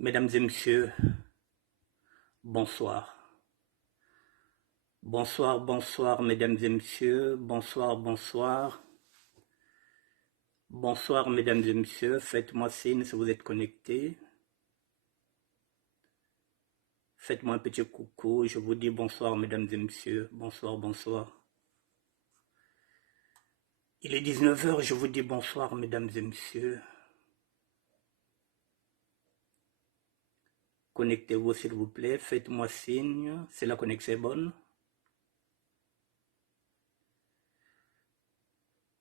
Mesdames et messieurs, bonsoir. Bonsoir, bonsoir, mesdames et messieurs, bonsoir, bonsoir. Bonsoir, mesdames et messieurs, faites-moi signe si vous êtes connectés. Faites-moi un petit coucou, je vous dis bonsoir, mesdames et messieurs, bonsoir, bonsoir. Il est 19 h, je vous dis bonsoir, mesdames et messieurs. Connectez-vous s'il vous plaît, faites-moi signe, si la connexion est bonne.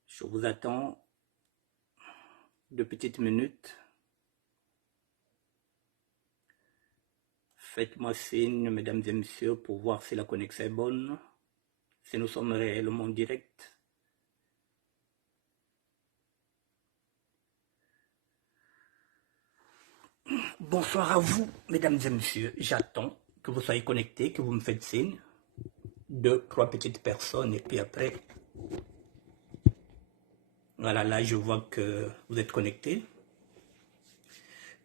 Je vous attends 2 petites minutes. Faites-moi signe, mesdames et messieurs, pour voir si la connexion est bonne, si nous sommes réellement en direct. Bonsoir à vous, mesdames et messieurs. J'attends que vous soyez connectés, que vous me faites signe. 2, 3 petites personnes et puis après. Voilà, là je vois que vous êtes connectés.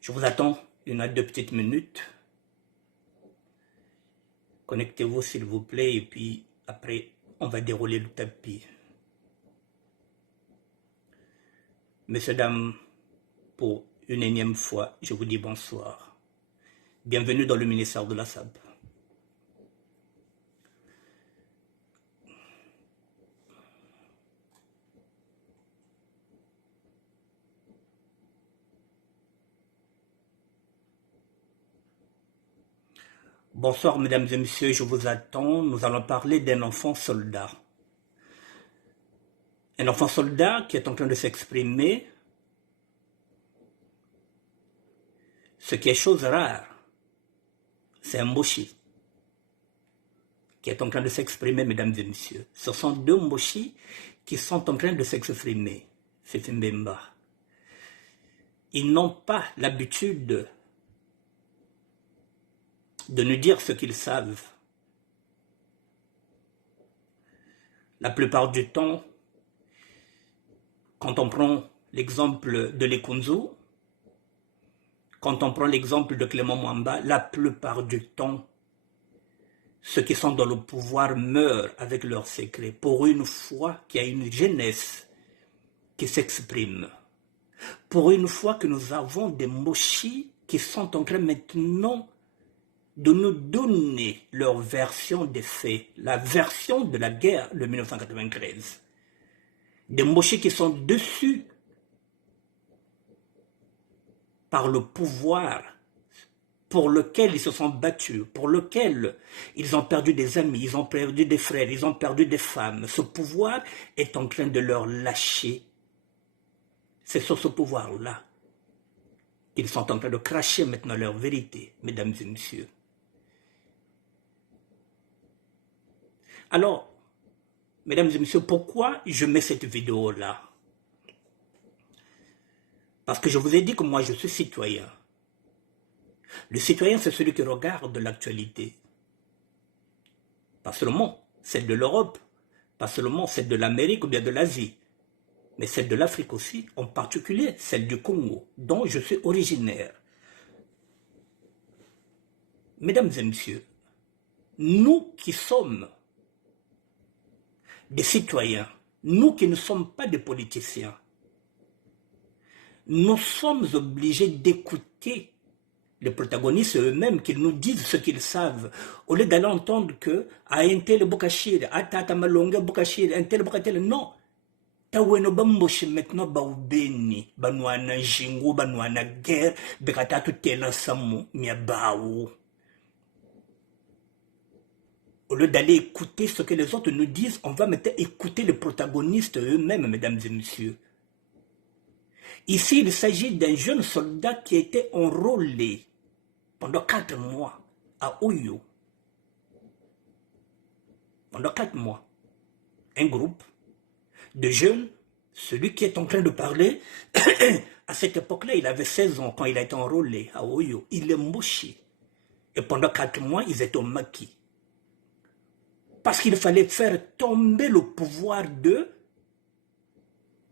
Je vous attends 1 à 2 petites minutes. Connectez-vous s'il vous plaît et puis après on va dérouler le tapis. Messieurs, dames, pour une énième fois, je vous dis bonsoir. Bienvenue dans le ministère de la SAB. Bonsoir mesdames et messieurs, je vous attends. Nous allons parler d'un enfant soldat. Un enfant soldat qui est en train de s'exprimer, ce qui est chose rare. C'est un mochi qui est en train de s'exprimer, mesdames et messieurs. Ce sont 2 mochis qui sont en train de s'exprimer. C'est Mbemba. Ils n'ont pas l'habitude de nous dire ce qu'ils savent. La plupart du temps, quand on prend l'exemple de Lekunzu, quand on prend l'exemple de Clément Mwamba, la plupart du temps, ceux qui sont dans le pouvoir meurent avec leurs secrets. Pour une fois qu'il y a une jeunesse qui s'exprime, pour une fois que nous avons des mochis qui sont en train maintenant de nous donner leur version des faits, la version de la guerre de 1993. Des mochis qui sont dessus par le pouvoir pour lequel ils se sont battus, pour lequel ils ont perdu des amis, ils ont perdu des frères, ils ont perdu des femmes. Ce pouvoir est en train de leur lâcher. C'est sur ce pouvoir-là qu'ils sont en train de cracher maintenant leur vérité, mesdames et messieurs. Alors, mesdames et messieurs, pourquoi je mets cette vidéo-là? Parce que je vous ai dit que moi je suis citoyen. Le citoyen, c'est celui qui regarde l'actualité. Pas seulement celle de l'Europe, pas seulement celle de l'Amérique ou bien de l'Asie, mais celle de l'Afrique aussi, en particulier celle du Congo, dont je suis originaire. Mesdames et messieurs, nous qui sommes des citoyens, nous qui ne sommes pas des politiciens, nous sommes obligés d'écouter les protagonistes eux-mêmes, qu'ils nous disent ce qu'ils savent, au lieu d'aller entendre que à un tel Bokashir, à Tata Malonga Bokashir, un tel Bokatel, non. Taweno bamboshi maintenant baubeni, banwana jingu, banwana guerre, bekatatu tela samu, miabaou. Au lieu d'aller écouter ce que les autres nous disent, on va maintenant écouter les protagonistes eux-mêmes, mesdames et messieurs. Ici, il s'agit d'un jeune soldat qui a été enrôlé pendant 4 mois à Oyo. Pendant 4 mois. Un groupe de jeunes, celui qui est en train de parler, à cette époque-là, il avait 16 ans quand il a été enrôlé à Oyo. Il est moché. Et pendant 4 mois, ils étaient au maquis. Parce qu'il fallait faire tomber le pouvoir de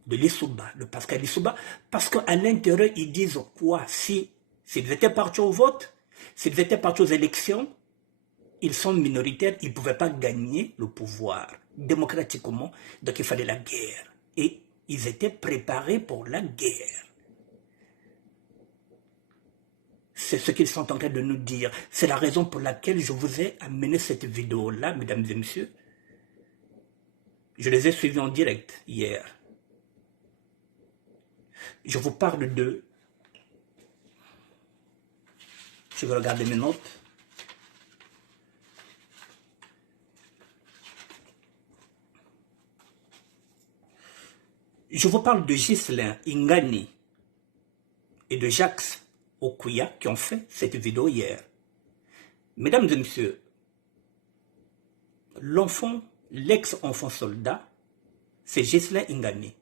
Lissouba, de Pascal Lissouba, parce qu'à l'intérieur, ils disent quoi? Si S'ils étaient partis au vote, s'ils étaient partis aux élections, ils sont minoritaires, ils ne pouvaient pas gagner le pouvoir démocratiquement, donc il fallait la guerre. Et ils étaient préparés pour la guerre. C'est ce qu'ils sont en train de nous dire. C'est la raison pour laquelle je vous ai amené cette vidéo-là, mesdames et messieurs. Je les ai suivis en direct hier. Je vous parle de... Je vais regarder mes notes. Je vous parle de Ghislain Ingani et de Jacques Okuya qui ont fait cette vidéo hier. Mesdames et messieurs, l'enfant, l'ex-enfant soldat, c'est Ghislain Ingani,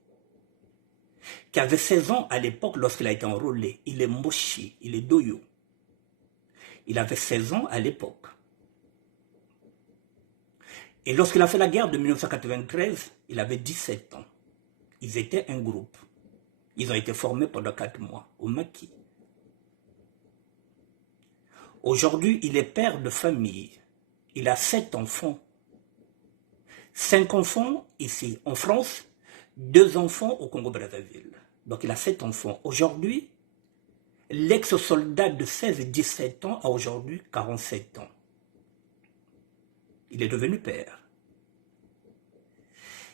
qui avait 16 ans à l'époque lorsqu'il a été enrôlé. Il est Moshi, il est Doyo. Il avait 16 ans à l'époque. Et lorsqu'il a fait la guerre de 1993, il avait 17 ans. Ils étaient un groupe. Ils ont été formés pendant 4 mois au Maki. Aujourd'hui, il est père de famille. Il a 7 enfants. 5 enfants ici en France, 2 enfants au Congo-Brazzaville. Donc il a 7 enfants. Aujourd'hui, l'ex-soldat de 16 et 17 ans a aujourd'hui 47 ans. Il est devenu père.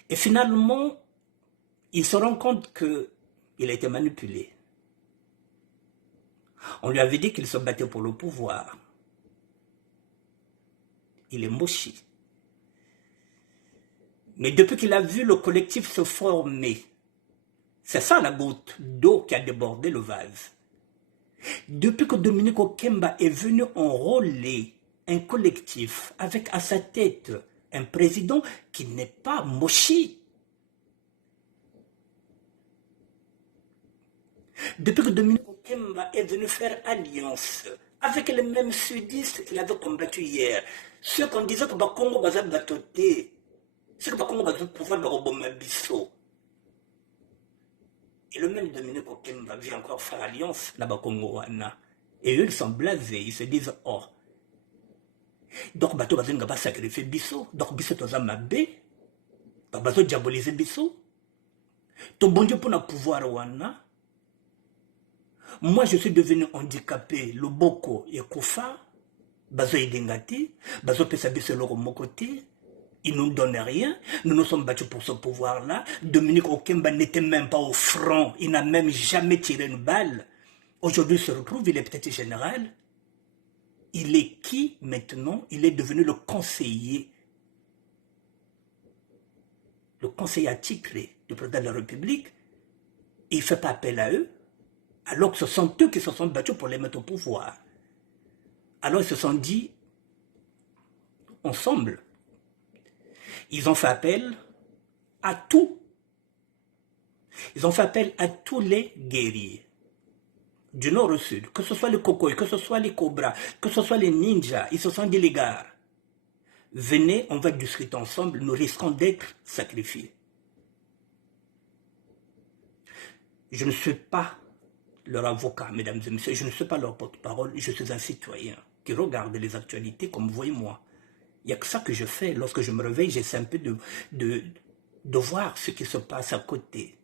Et finalement, il se rend compte qu'il a été manipulé. On lui avait dit qu'il se battait pour le pouvoir. Il est Moshi. Mais depuis qu'il a vu le collectif se former, c'est ça la goutte d'eau qui a débordé le vase. Depuis que Dominique Okemba est venu enrôler un collectif avec à sa tête un président qui n'est pas Moshi. Depuis que Dominique Okemba est venu faire alliance avec les mêmes sudistes qu'il avait combattu hier, ceux qu'on disait que Congo va batoter, ceux que Congo va pouvoir le robommer bisso. Et le même Dominique Okemba vient encore faire alliance là-bas Congo Wana. Et eux, ils sont blasés, ils se disent, oh, donc bateau va pas sacrifier bisso, donc bisso toza mabé, bateau diaboliser bisso. Ton bon Dieu pour le pouvoir Wana. Moi, je suis devenu handicapé, le boko et Koufa, bazo idengati, bazo pesabiso loro mokoté. Il ne nous donne rien. Nous nous sommes battus pour ce pouvoir-là. Dominique Okemba n'était même pas au front. Il n'a même jamais tiré une balle. Aujourd'hui, il se retrouve, il est peut-être général. Il est qui maintenant? Il est devenu le conseiller attitré du président de la République. Il ne fait pas appel à eux. Alors que ce sont eux qui se sont battus pour les mettre au pouvoir. Alors ils se sont dit, ensemble, ils ont fait appel à tout. Ils ont fait appel à tous les guerriers, du nord au sud, que ce soit les Kokoy, que ce soit les Cobras, que ce soit les ninjas, ils se sont dit les gars, venez, on va discuter ensemble, nous risquons d'être sacrifiés. Je ne suis pas leur avocat, mesdames et messieurs, je ne suis pas leur porte-parole, je suis un citoyen qui regarde les actualités comme vous et moi. Il n'y a que ça que je fais. Lorsque je me réveille, j'essaie un peu de voir ce qui se passe à côté.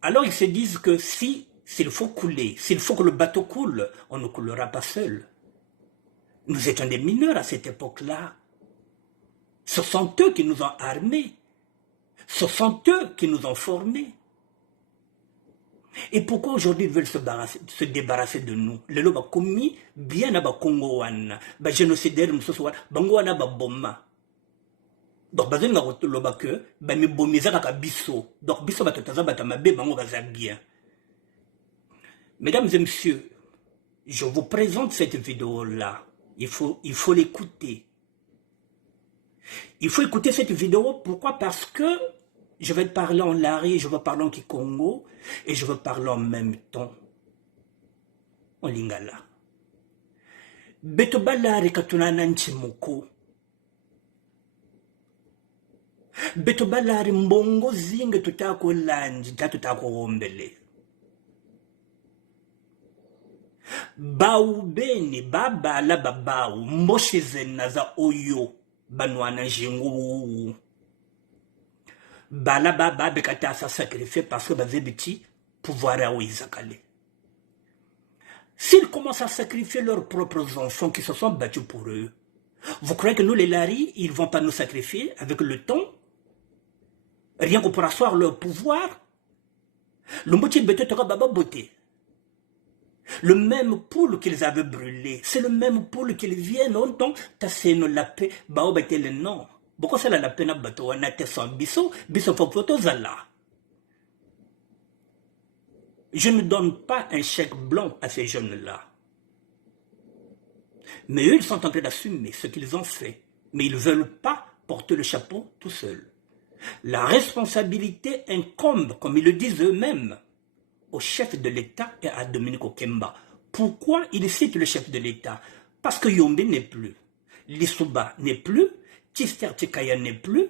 Alors ils se disent que s'il faut couler, s'il faut que le bateau coule, on ne coulera pas seul. Nous étions des mineurs à cette époque-là. Ce sont eux qui nous ont armés. Ce sont eux qui nous ont formés. Et pourquoi aujourd'hui ils veulent se débarrasser de nous? Les gens ont commis bien à Congo, les génocidaires, bango wana ba bomma. Donc bazen nga kotoloba que ba mi bomiza kaka biso. Donc biso batotaza batamabe bango baza bien. Mesdames et messieurs, je vous présente cette vidéo-là. Il faut l'écouter. Il faut écouter cette vidéo. Pourquoi? Parce que je vais parler en Lari, je vais parler en Kikongo, et je vais parler en même temps en Lingala. Beto balari katunana nchimoko. Beto balari mbongo zinge tutako lanji, tutako ombele. Baou beni baba la babao moshizen naza oyo banwana jingu. Bala baba bekata sa sacrifier parce que bazebiti pouvoir à Ouizakale. S'ils commencent à sacrifier leurs propres enfants qui se sont battus pour eux, vous croyez que nous les laris, ils vont pas nous sacrifier avec le temps? Rien que pour asseoir leur pouvoir? Le moitié de bête baba beauté. Le même poule qu'ils avaient brûlé, c'est le même poule qu'ils viennent, donc tasser nos lapés, bao bête le nom. Pourquoi c'est la peine à bateau, on a tesson biso, biso photo zala. Je ne donne pas un chèque blanc à ces jeunes-là. Mais eux, ils sont en train d'assumer ce qu'ils ont fait. Mais ils ne veulent pas porter le chapeau tout seuls. La responsabilité incombe, comme ils le disent eux-mêmes, au chef de l'État et à Dominique Okemba. Pourquoi ils citent le chef de l'État? Parce que Yombe n'est plus, Lissouba n'est plus, Tister Tikaya n'est plus.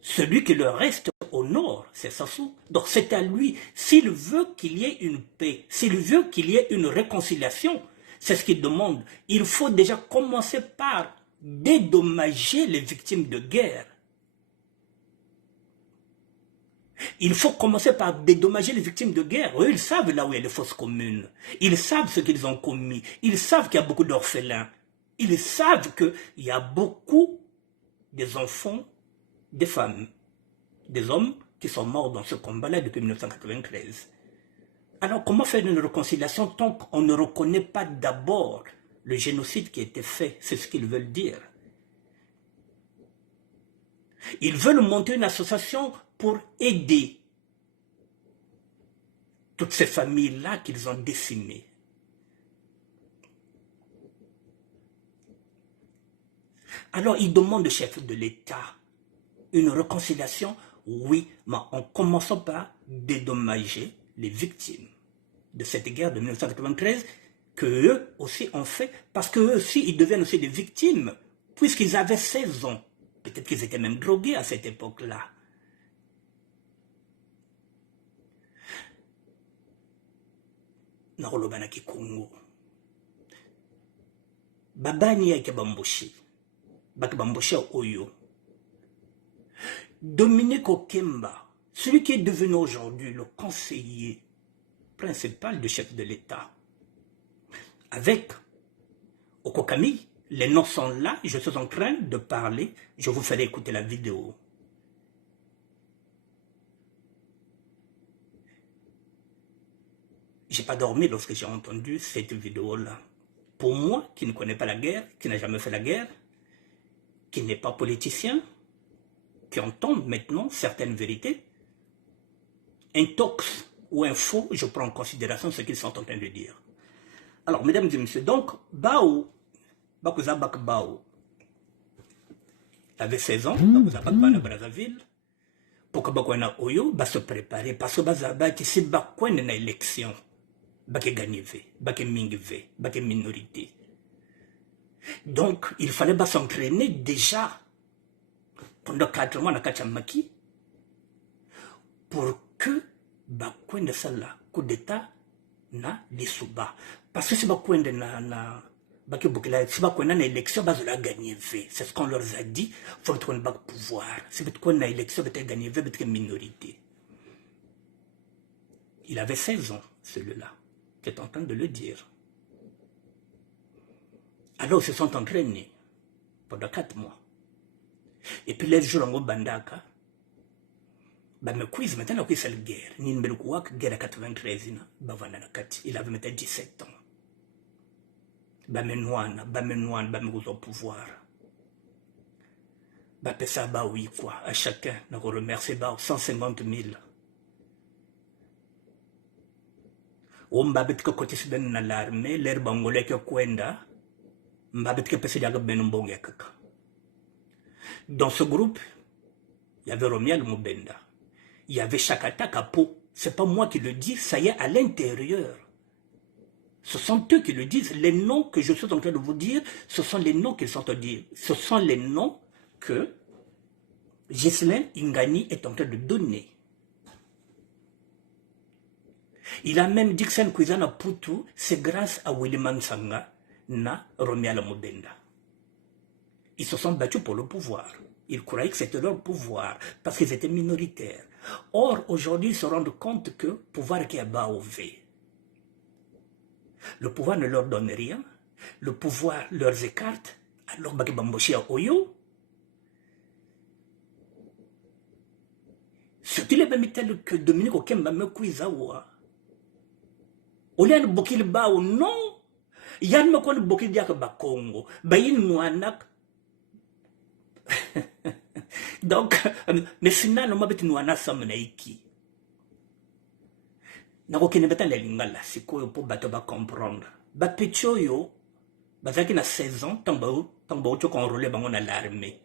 Celui qui leur reste au nord, c'est Sassou. Donc c'est à lui. S'il veut qu'il y ait une paix, s'il veut qu'il y ait une réconciliation, c'est ce qu'il demande. Il faut déjà commencer par dédommager les victimes de guerre. Il faut commencer par dédommager les victimes de guerre. Eux, ils savent là où il y a les fosses communes. Ils savent ce qu'ils ont commis. Ils savent qu'il y a beaucoup d'orphelins. Ils savent qu'il y a beaucoup des enfants, des femmes, des hommes qui sont morts dans ce combat-là depuis 1993. Alors comment faire une réconciliation tant qu'on ne reconnaît pas d'abord le génocide qui a été fait? C'est ce qu'ils veulent dire. Ils veulent monter une association pour aider toutes ces familles-là qu'ils ont décimées. Alors ils demandent au chef de l'État une réconciliation, oui, mais en commençant par dédommager les victimes de cette guerre de 1993 qu'eux aussi ont fait, parce qu'eux aussi, ils deviennent aussi des victimes, puisqu'ils avaient 16 ans. Peut-être qu'ils étaient même drogués à cette époque-là. Narolobanaki Congo. Babani ya kebamboshi. Bakebamboshi Oyo. Dominique Okemba, celui qui est devenu aujourd'hui le conseiller principal du chef de l'État, avec Okokami, les noms sont là, je suis en train de parler, je vous ferai écouter la vidéo. J'ai pas dormi lorsque j'ai entendu cette vidéo-là. Pour moi, qui ne connais pas la guerre, qui n'a jamais fait la guerre, qui n'est pas politicien, qui entend maintenant certaines vérités, un tox ou un faux, je prends en considération ce qu'ils sont en train de dire. Alors, mesdames et messieurs, donc, Bao, Bakuzabak Bao, avait 16 ans, Bakuzabak Bana Brazzaville, pour que Bakwana Oyo va se préparer, parce que Bazabak, c'est Bakwen na élection, Baké Ganive, Baké Mingive, Baké minorité. Donc, il fallait s'entraîner déjà pendant 4 mois à Kachamaki pour que Bakwen de Sala, coup d'État, na Lissouba. Parce que si Bakwen de na Baké Boukela, si Bakwen na élection, Bazola gagné. C'est ce qu'on leur a dit, il faut trouver un pouvoir. Si Bakwen na élection, Baké gagné, Baké minorité. Il avait 16 ans, celui-là, qui est en train de le dire. Alors ils se sont entraînés pendant 4 mois. Et puis les jours en Bandaka, me quiz maintenant que c'est la guerre. Ni une belle guerre à 93, il avait maintenant 17 ans. Bamenouane, au pouvoir. Pesa ba oui quoi, à chacun, nous remercie 150 000. Mbabet que côté ben na l'armée, l'air bangolais que kwenda, mbabet que pesa diaga ben mbonge kaka. Dans ce groupe, il y avait Romial Mubenda, il y avait Chakata Kapo. C'est pas moi qui le dis, ça y est à l'intérieur. Ce sont eux qui le disent. Les noms que je suis en train de vous dire, ce sont les noms qu'ils sont en train de dire. Ce sont les noms que Ghislain Ingani est en train de donner. Il a même dit que Sen Kwizana Poutou, c'est grâce à Willy Mansanga na Romiala Mubenda. Ils se sont battus pour le pouvoir. Ils croyaient que c'était leur pouvoir parce qu'ils étaient minoritaires. Or, aujourd'hui, ils se rendent compte que le pouvoir qui est bas au V. Le pouvoir ne leur donne rien. Le pouvoir leur écarte. Alors, Bakibamboshi a Oyo. Surtout les mêmes tels que Dominique Okemba me Kouizawa. Olian Bokil Bao, non. Yann me connaît Bokil Diak Bakongo. Bayin Nouanak. Donc, mais finalement, nous avons samnaiki. Nako kene beta la lingala, c'est quoi pour bateau ba comprendre. Ba pechoyo, bazaki na 16 ans, tant ba auto qu'on relève bango na l'armée.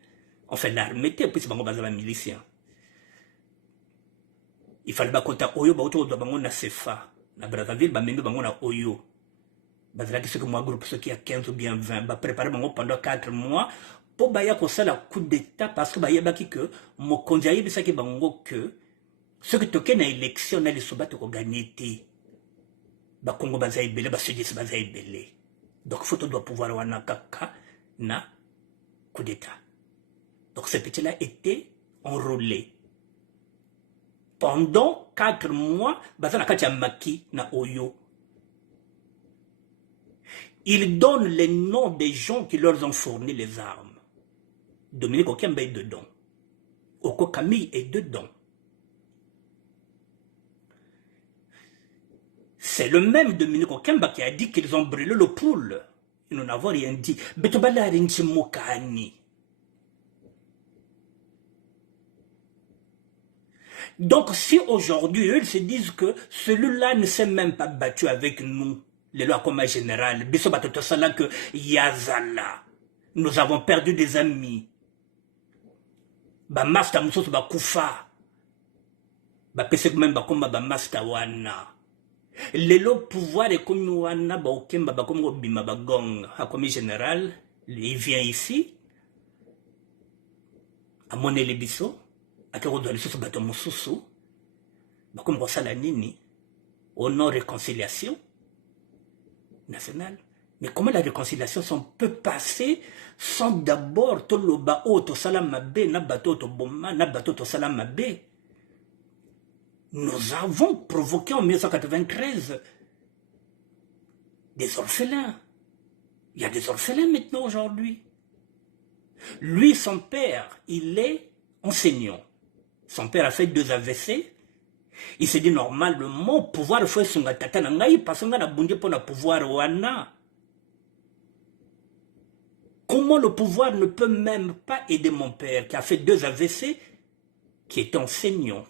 On fait l'armée, puis c'est bango bazaba milicien. Il fallait ba kota oyo ba auto bango na CFA. Na Brazzaville, ba mendo bango na oyo. Bazaki ce que moi groupe ceux qui a 15 ou bien 20, ba préparer bango pendant 4 mois. Pour baya ko sala coup d'état parce que baya baki que mo konjaye bisaki bango que ce que toke na élection na lisoba to ko gagner té ba Congo baza ebele ba sudis baza ebele donc faut doit pouvoir wana kaka na coup d'état. Donc ce petit là était enrôlé pendant 4 mois baza na kati ya maki na oyo. Ils donnent les noms des gens qui leur ont fourni les armes. Dominique Okemba est dedans. Oko Camille est dedans. C'est le même Dominique Okemba qui a dit qu'ils ont brûlé le poule. Nous n'avons rien dit. Donc si aujourd'hui eux ils se disent que celui-là ne s'est même pas battu avec nous, les lois comme général, que Yazala, nous avons perdu des amis. Ba master musoso ba kufa ba pese même ba komba ba master wana lelo pouvoir et comme wana ba okemba ba comme bima ba gong a comme général il vient ici à moné les biso a que doit le soso ba to mususu ba comme sala nini au non réconciliation nationale. Mais comment la réconciliation peut passer sans d'abord tout le bao, tout salamabe, na bateau, tout bomba, na bateau, tout salamabe. Nous avons provoqué en 1993 des orphelins. Il y a des orphelins maintenant aujourd'hui. Lui, son père, il est enseignant. Son père a fait 2 AVC. Il s'est dit normalement, pouvoir faire son tata nangai, parce qu'on a bondi pour le pouvoir wana. Comment le pouvoir ne peut même pas aider mon père qui a fait 2 AVC, qui est enseignant?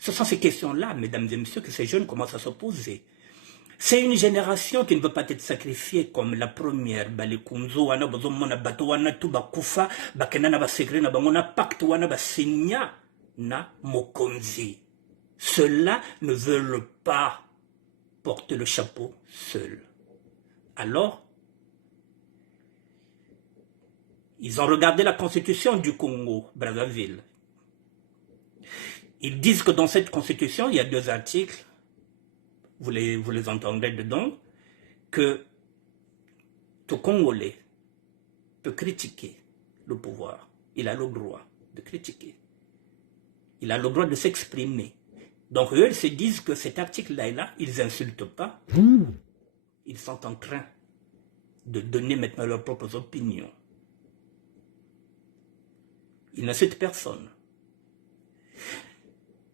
Ce sont ces questions-là, mesdames et messieurs, que ces jeunes commencent à se poser. C'est une génération qui ne veut pas être sacrifiée comme la première. Balikunzo, wana bozomona bato wana tu bakufa, bakena ba secret na bangona pacte wana ba signa na mokonzi. Ceux-là ne veulent pas porter le chapeau seuls. Alors, ils ont regardé la constitution du Congo, Brazzaville. Ils disent que dans cette constitution, il y a 2 articles, vous les entendrez dedans, que tout Congolais peut critiquer le pouvoir. Il a le droit de critiquer. Il a le droit de s'exprimer. Donc eux, ils se disent que cet article-là, ils n'insultent pas. Ils sont en train de donner maintenant leurs propres opinions. Ils n'insultent personne.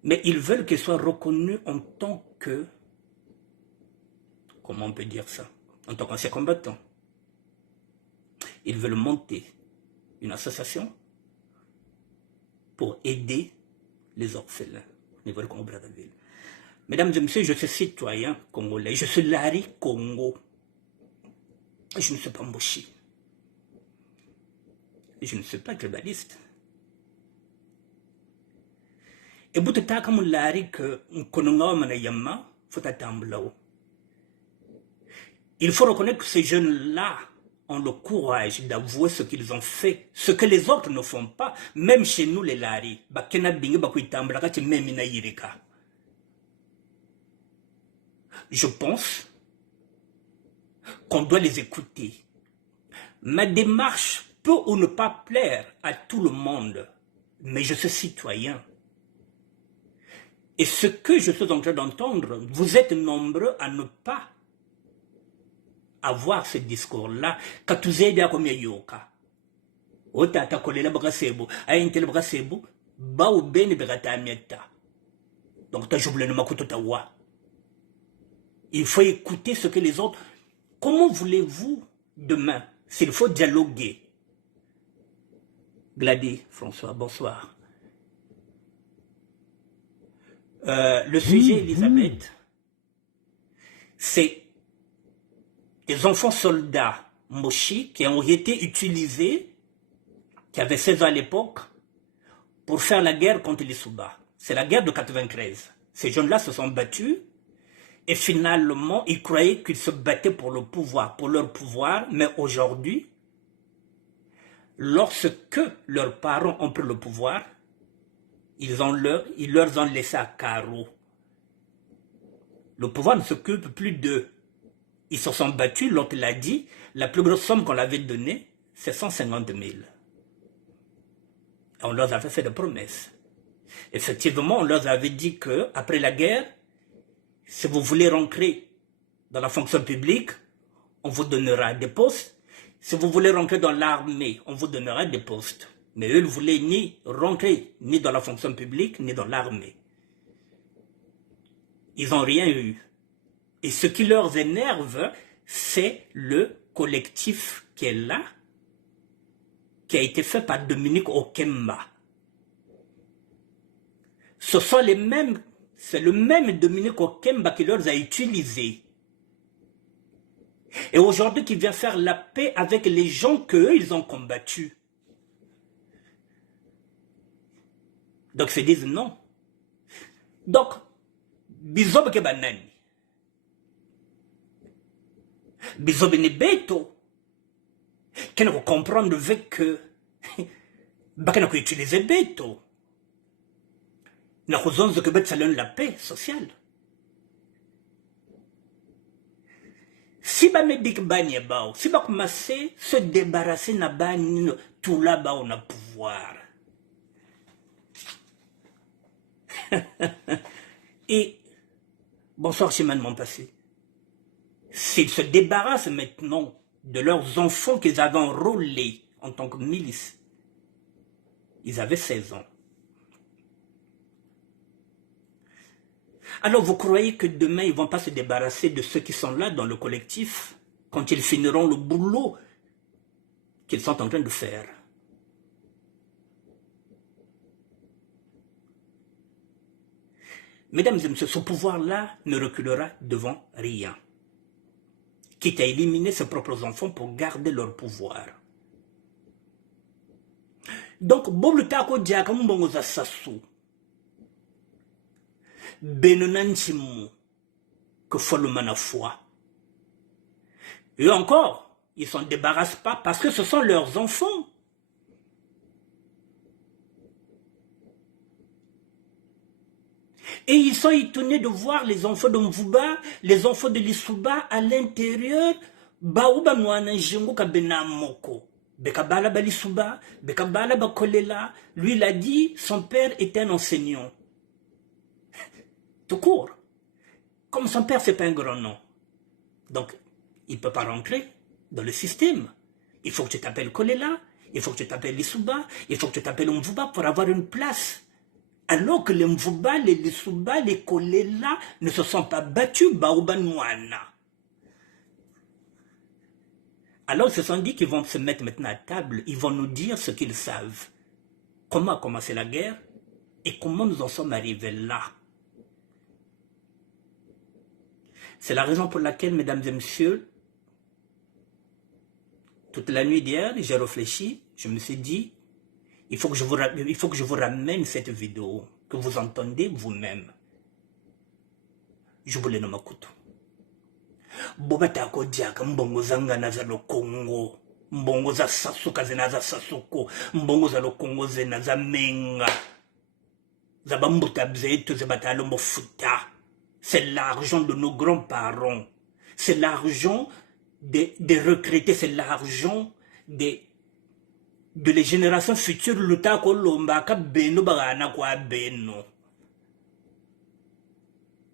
Mais ils veulent qu'ils soient reconnus en tant que, comment on peut dire ça, en tant qu'anciens combattants. Ils veulent monter une association pour aider les orphelins au niveau du Congo Brazzaville. Mesdames et messieurs, je suis citoyen congolais, je suis Larry Congo. Je ne suis pas Mboshi. Je ne suis pas globaliste. Et vous êtes comme Larry que il faut reconnaître que ces jeunes-là ont le courage d'avouer ce qu'ils ont fait, ce que les autres ne font pas, même chez nous les Larry. je pense qu'on doit les écouter. Ma démarche peut ou ne pas plaire à tout le monde, mais je suis citoyen. Et ce que je suis en train d'entendre, vous êtes nombreux à ne pas avoir ce discours-là. Katuzebia comme yoka. Otata kolela brasebo, ayentel brasebo, ba ou ben berata mieta. Donc ta jouble ne makuto tawa. Il faut écouter ce que les autres. Comment voulez-vous demain, s'il faut dialoguer? Gladys, François, bonsoir. Le sujet, Elisabeth, c'est des enfants soldats mochis qui ont été utilisés, qui avaient 16 ans à l'époque, pour faire la guerre contre les Souba. C'est la guerre de 93. Ces jeunes-là se sont battus et finalement, ils croyaient qu'ils se battaient pour le pouvoir, pour leur pouvoir, mais aujourd'hui, lorsque leurs parents ont pris le pouvoir, ils leur ont laissé à carreau. Le pouvoir ne s'occupe plus d'eux. Ils se sont battus, l'autre l'a dit, la plus grosse somme qu'on avait donnée, c'est 150 000. On leur avait fait des promesses. Effectivement, on leur avait dit qu'après la guerre, si vous voulez rentrer dans la fonction publique, on vous donnera des postes. Si vous voulez rentrer dans l'armée, on vous donnera des postes. Mais eux ne voulaient ni rentrer ni dans la fonction publique, ni dans l'armée. Ils n'ont rien eu. Et ce qui leur énerve, c'est le collectif qui est là, qui a été fait par Dominique Okemba. Ce sont les mêmes, c'est le même Dominique Okemba qui leur a utilisés. Et aujourd'hui, qui vient faire la paix avec les gens qu'eux, ils ont combattus. Donc, ils se disent non. Donc, bizob ke banani. Bizob ne beto. Qu'elle ne comprendre que bakana ko utiliser beto. Na khozonzo que bet salon la paix sociale. Si ba me big banye bao, si ba commencer se débarrasser na bani tout là-bas on a pouvoir. Et bonsoir Chimane mon passé. S'ils se débarrassent maintenant de leurs enfants qu'ils avaient enrôlés en tant que milice, ils avaient 16 ans. Alors vous croyez que demain ils ne vont pas se débarrasser de ceux qui sont là dans le collectif quand ils finiront le boulot qu'ils sont en train de faire? Mesdames et messieurs, ce pouvoir-là ne reculera devant rien. Quitte à éliminer ses propres enfants pour garder leur pouvoir. Donc, Bob Tako Diaka Mbongoza Sassou, Benonantimu, que faut le manafoi. Et encore, ils ne s'en débarrassent pas parce que ce sont leurs enfants. Et ils sont étonnés de voir les enfants de Mvuba, les enfants de Lissouba à l'intérieur. Baouba Mouana Jingo Kabena Moko. Bekabala Balisuba, Bekabala Bakolela. Lui, il a dit, son père était un enseignant. Tout court. Comme son père, c'est pas un grand nom. Donc, il ne peut pas rentrer dans le système. Il faut que tu t'appelles Kolela, il faut que tu t'appelles Lissouba, il faut que tu t'appelles Mvuba pour avoir une place. Alors que les Mvuba, les Lissouba, les Kolela ne se sont pas battus, Baouba Nouana. Alors ils se sont dit qu'ils vont se mettre maintenant à table, ils vont nous dire ce qu'ils savent. Comment a commencé la guerre et comment nous en sommes arrivés là. C'est la raison pour laquelle, mesdames et messieurs, toute la nuit d'hier, j'ai réfléchi, je me suis dit, il faut que je vous ramène cette vidéo, que vous entendez vous-même. Je voulais nommer Makuto. Bobata ko diaka mbongo zanga na za lo Congo, mbongo za Sasuka zena za Sasuko, mbongo za lo Congo zena za Menga, za bambuta bzetu ze batalo mofuta. c'est l'argent de nos grands-parents, c'est l'argent des retraités, c'est l'argent de les générations futures.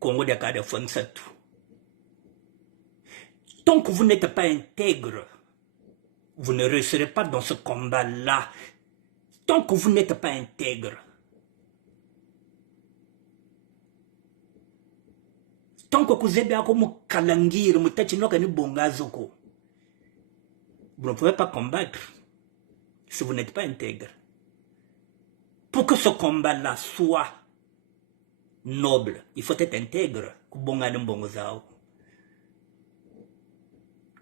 Congo de Akade Fonsatou. Tant que vous n'êtes pas intègre, vous ne réussirez pas dans ce combat-là. Tant que vous n'êtes pas intègre. Tant que vous êtes comme Kalangir, vous ne pouvez pas combattre si vous n'êtes pas intègre. Pour que ce combat-là soit noble, il faut être intègre.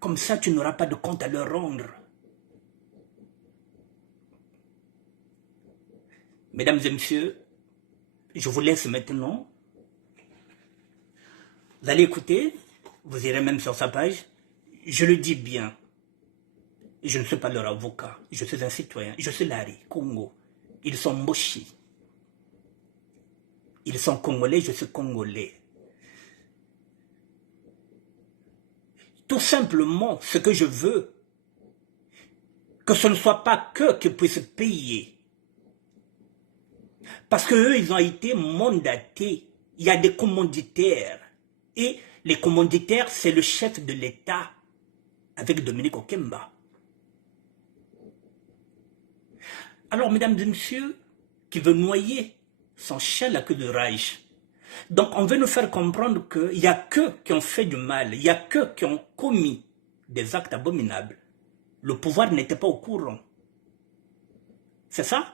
Comme ça, tu n'auras pas de compte à leur rendre. Mesdames et messieurs, je vous laisse maintenant. Vous allez écouter, vous irez même sur sa page. Je le dis bien, je ne suis pas leur avocat, je suis un citoyen, je suis Larry, Congo. Ils sont mochi. Ils sont congolais, je suis congolais. Tout simplement, ce que je veux, que ce ne soit pas qu'eux qui puissent payer. Parce qu'eux, ils ont été mandatés. Il y a des commanditaires. Et les commanditaires, c'est le chef de l'État, avec Dominique Okemba. Alors, mesdames et messieurs, qui veut noyer son chien la queue de Reich. Donc, on veut nous faire comprendre qu'il n'y a qu'eux qui ont fait du mal, il n'y a qu'eux qui ont commis des actes abominables. Le pouvoir n'était pas au courant. C'est ça?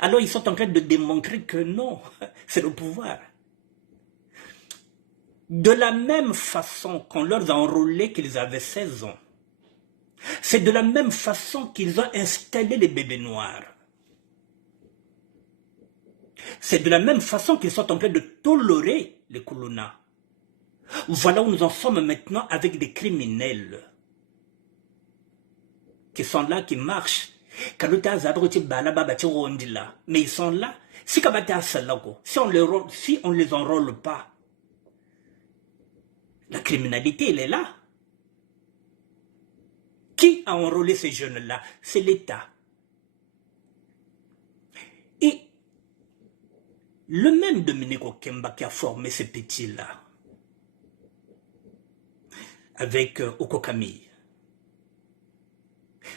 Alors, ils sont en train de démontrer que non, c'est le pouvoir. De la même façon qu'on leur a enrôlé qu'ils avaient 16 ans, c'est de la même façon qu'ils ont installé les bébés noirs. C'est de la même façon qu'ils sont en train de tolérer les Kuluna. Voilà où nous en sommes maintenant avec des criminels qui sont là, qui marchent. Mais ils sont là. Si on les enrôle pas, la criminalité, elle est là. Qui a enrôlé ces jeunes-là? C'est l'État. Et le même Dominique Okemba qui a formé ces petits-là, avec Oko Camille,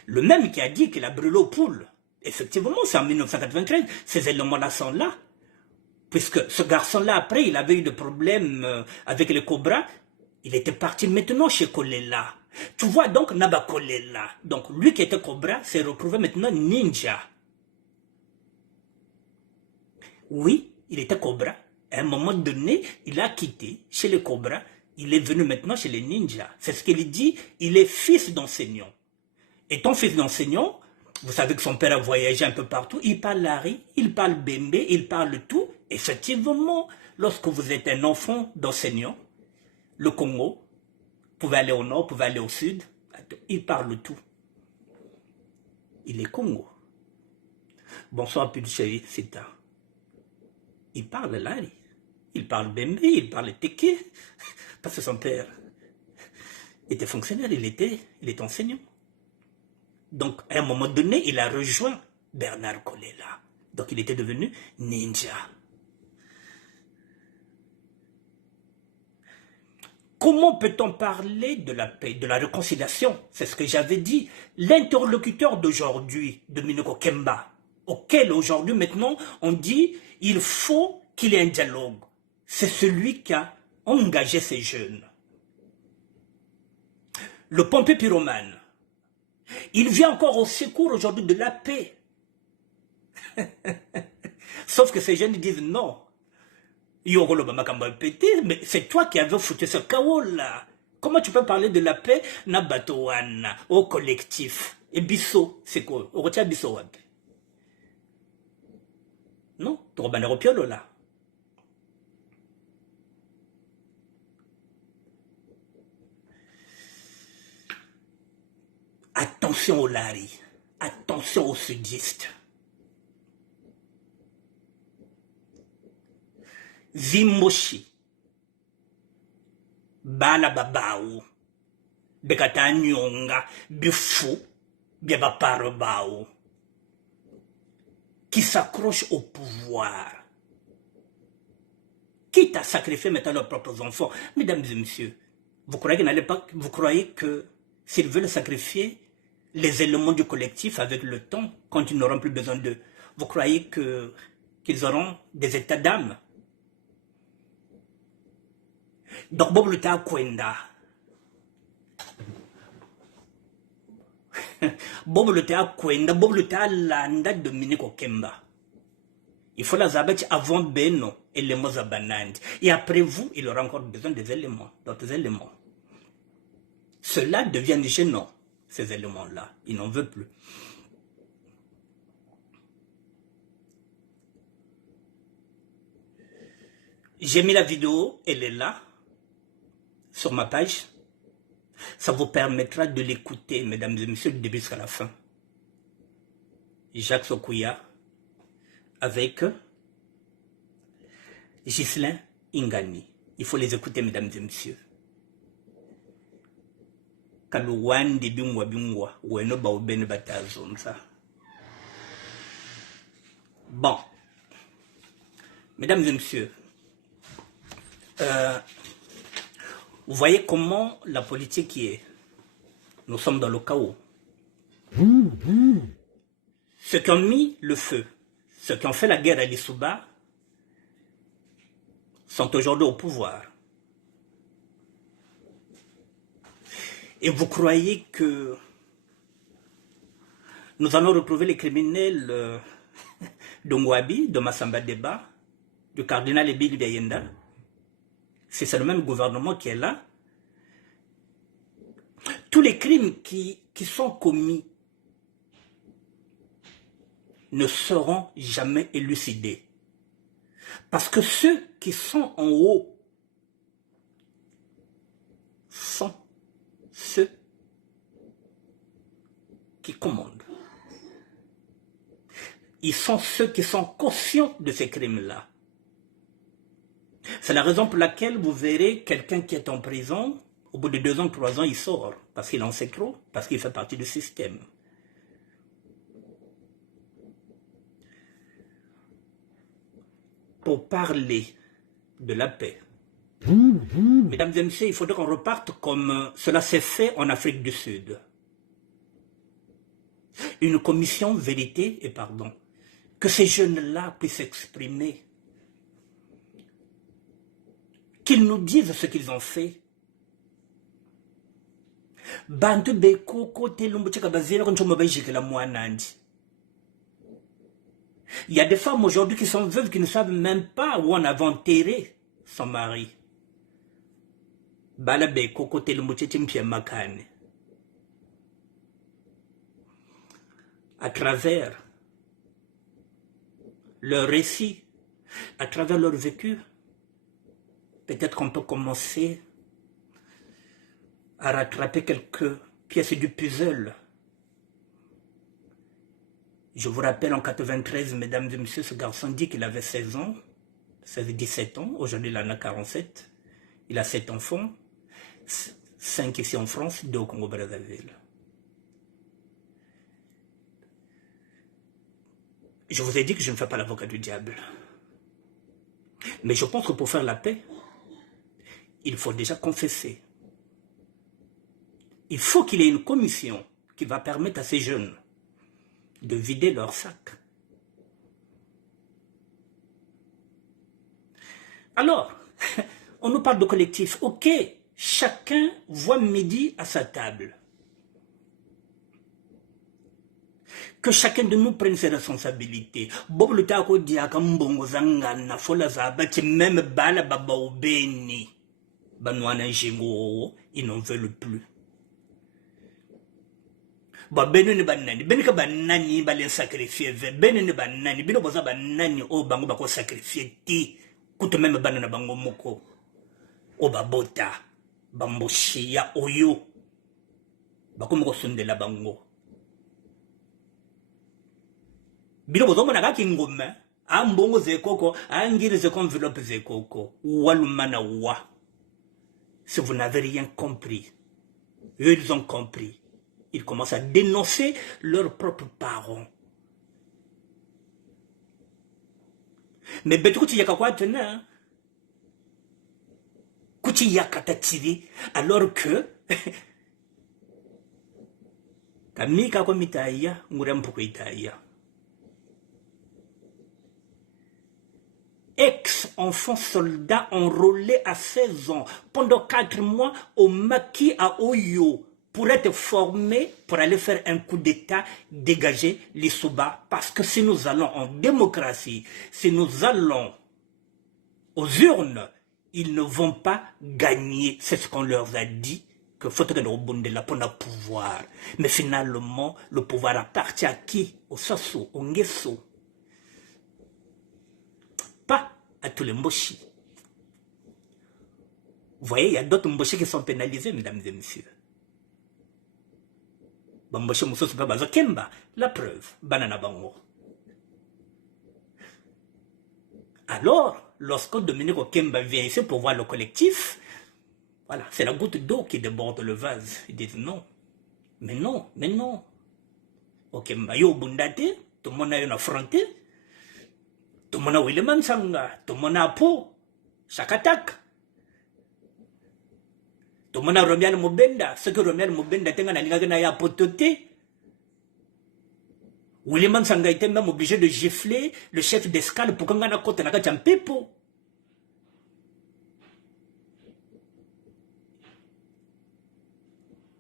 le même qui a dit qu'il a brûlé aux poules, effectivement, c'est en 1993, ces éléments-là sont là. Puisque ce garçon-là, après, il avait eu des problèmes avec les cobras, il était parti maintenant chez Kolela. Tu vois donc Naba Kolela. Donc lui qui était cobra s'est retrouvé maintenant ninja. Oui, il était cobra. À un moment donné, il a quitté chez les cobras. Il est venu maintenant chez les ninjas. C'est ce qu'il dit. Il est fils d'enseignant. Et ton fils d'enseignant, vous savez que son père a voyagé un peu partout. Il parle Lari, il parle Bembe, il parle tout. Effectivement, lorsque vous êtes un enfant d'enseignant, le Congo, vous pouvez aller au nord, vous pouvez aller au sud, il parle tout. Il est Congo. Bonsoir, Pulchéri, Sita. Il parle Lari, il parle Bembe, il parle Teke, parce que son père était fonctionnaire, il était enseignant. Donc, à un moment donné, il a rejoint Bernard Kolela. Donc, il était devenu ninja. Comment peut-on parler de la paix, de la réconciliation? C'est ce que j'avais dit. L'interlocuteur d'aujourd'hui, Dominique Okemba, auquel aujourd'hui maintenant on dit il faut qu'il y ait un dialogue. C'est celui qui a engagé ces jeunes. Le pompier pyromane, il vient encore au secours aujourd'hui de la paix. Sauf que ces jeunes disent non. Mais c'est toi qui avais foutu ce chaos là. Comment tu peux parler de la paix na batowana au collectif? Et bisso, c'est quoi? Au retient bisso wab. Non, tu vas au piolo là. Attention aux Lari, attention aux sudistes. zimboshi bala babao bekata nyonga bifu biaba bao qui s'accrochent au pouvoir, quitte à sacrifier maintenant leurs propres enfants. Mesdames et messieurs, vous croyez que s'ils veulent sacrifier les éléments du collectif avec le temps, quand ils n'auront plus besoin d'eux, vous croyez qu'ils auront des états d'âme? Donc, Bob Luta Kwenda. Bob Luta Kwenda, Bob Luta Landa Dominique Okemba. Il faut la zabattre avant Beno et les Mozabanandi. Et après vous, il aura encore besoin des éléments, d'autres éléments. Cela devient gênant, ces éléments-là. Il n'en veut plus. J'ai mis la vidéo, elle est là, sur ma page. Ça vous permettra de l'écouter, mesdames et messieurs, du début jusqu'à la fin. Jacques Sokouya avec Ghislain Ingani. Il faut les écouter, mesdames et messieurs. Kalouwandi bingwa bingwa, weno baoubene batazonza. Bon, mesdames et messieurs, vous voyez comment la politique y est. Nous sommes dans le chaos. Ceux qui ont mis le feu, ceux qui ont fait la guerre à l'Issouba, sont aujourd'hui au pouvoir. Et vous croyez que nous allons retrouver les criminels de Ngwabi, de Massamba Deba, du cardinal Ebili Biayenda? Si c'est le même gouvernement qui est là, tous les crimes qui sont commis ne seront jamais élucidés. Parce que ceux qui sont en haut sont ceux qui commandent. Ils sont ceux qui sont conscients de ces crimes-là. C'est la raison pour laquelle vous verrez quelqu'un qui est en prison, au bout de 2 ans, 3 ans, il sort. Parce qu'il en sait trop, parce qu'il fait partie du système. Pour parler de la paix, mesdames et messieurs, il faudrait qu'on reparte comme cela s'est fait en Afrique du Sud. Une commission vérité et pardon. Que ces jeunes-là puissent s'exprimer. Qu'ils nous disent ce qu'ils ont fait. Bantu beko kote lumbuchika bazira konchoma bajikela mwanandi. Il y a des femmes aujourd'hui qui sont veuves qui ne savent même pas où on avait enterré son mari. Bala beko kote lumbuchiti mpia makane. À travers leur récit, à travers leur vécu, peut-être qu'on peut commencer à rattraper quelques pièces du puzzle. Je vous rappelle, en 93, mesdames et messieurs, ce garçon dit qu'il avait 16 ans, 17 ans, aujourd'hui il en a 47. Il a 7 enfants, 5 ici en France, 2 au Congo-Brazzaville. Je vous ai dit que je ne fais pas l'avocat du diable. Mais je pense que pour faire la paix, il faut déjà confesser. Il faut qu'il y ait une commission qui va permettre à ces jeunes de vider leur sac. Alors, on nous parle de collectif. Ok, chacun voit midi à sa table. Que chacun de nous prenne ses responsabilités. Bob le tako diaka mbongo zangana fola zabati même bala baba obeni. Banwana jengo, ils n'en veulent plus. Ba benu ni banani, beni ka banani balen sacrifier ve, beni ni banani, bino boza banani o bango bako sacrifier ti, kuto même banana bango moko. O babota, bamboshia oyo. Bako moko sunde la bango. Bino bozo mona kaki ngoma, Ambongo zekoko, angiri enveloppe zekoko. Walumana wa. Si vous n'avez rien compris, eux ils ont compris. Ils commencent à dénoncer leurs propres parents. Mais Betouti yaka quoi tenir? Kouti yaka tatiri, alors que Kamika komitaya, ngurempuko itaya. Ex-enfant soldat enrôlé à 16 ans pendant 4 mois au maquis à Oyo pour être formé pour aller faire un coup d'état, dégager les Souba. Parce que si nous allons en démocratie, si nous allons aux urnes, ils ne vont pas gagner. C'est ce qu'on leur a dit, que faudrait rebondir là pour le pouvoir. Mais finalement, le pouvoir appartient à qui? Au Sassou, au Nguesso. Pas à tous les Mboshi. Vous voyez, il y a d'autres Mboshi qui sont pénalisés, mesdames et messieurs. Mboshi Mousso Super Bazo Kemba, la preuve, Banana Bango. Alors, lorsque Dominique Okemba vient ici pour voir le collectif, voilà, c'est la goutte d'eau qui déborde le vase. Ils disent non. Mais non, mais non. Okemba, yo bundate, tout le monde a une affronté. Tout le monde a William Sanga, tout le monde a Po, Chakatak. Tout le monde a Romial Mobenda, ce que Romial Mobenda tenga na linga ya pototé. William Sanga était même obligé de gifler le chef d'escale pour qu'on ait un côté na Pepo.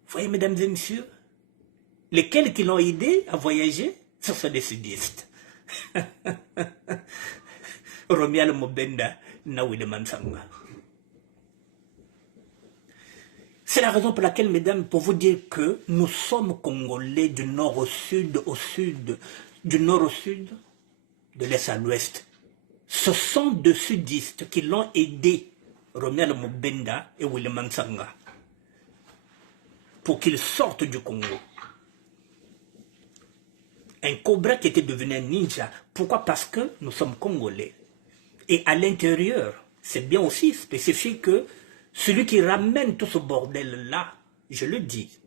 Voyez, mesdames et messieurs, lesquels qui l'ont aidé à voyager, ce sont des sudistes. Romial Mobenda, na William Sanga. C'est la raison pour laquelle, mesdames, pour vous dire que nous sommes Congolais du nord au sud, du nord au sud, de l'est à l'ouest. Ce sont des sudistes qui l'ont aidé, Romial Mobenda et William Sanga, pour qu'ils sortent du Congo. Un cobra qui était devenu un ninja. Pourquoi? Parce que nous sommes Congolais. Et à l'intérieur, c'est bien aussi spécifique que celui qui ramène tout ce bordel-là, je le dis,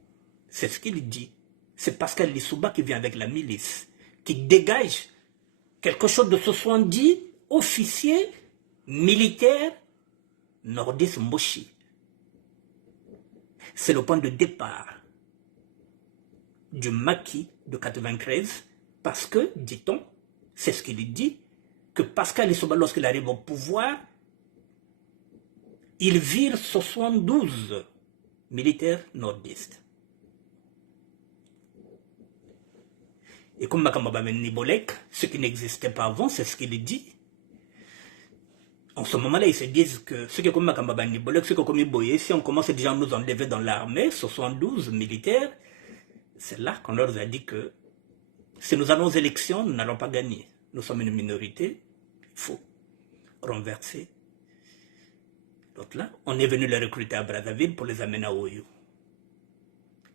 c'est ce qu'il dit. C'est Pascal Lissouba qui vient avec la milice, qui dégage quelque chose de 70 officiers militaires nordistes Mboshi. C'est le point de départ du maquis de 93, parce que, dit-on, c'est ce qu'il dit, que Pascal Lissouba, lorsqu'il arrive au pouvoir, il vire 72 militaires nordistes. Et comme Makamba Nibolek, ce qui n'existait pas avant, c'est ce qu'il dit. En ce moment-là, ils se disent que ce qui est comme Makamba Nibolek, ce qui est comme Iboye, si on commence déjà à nous enlever dans l'armée, 72 militaires, c'est là qu'on leur a dit que si nous allons aux élections, nous n'allons pas gagner. Nous sommes une minorité, il faut renverser. Donc là, on est venu les recruter à Brazzaville pour les amener à Oyo.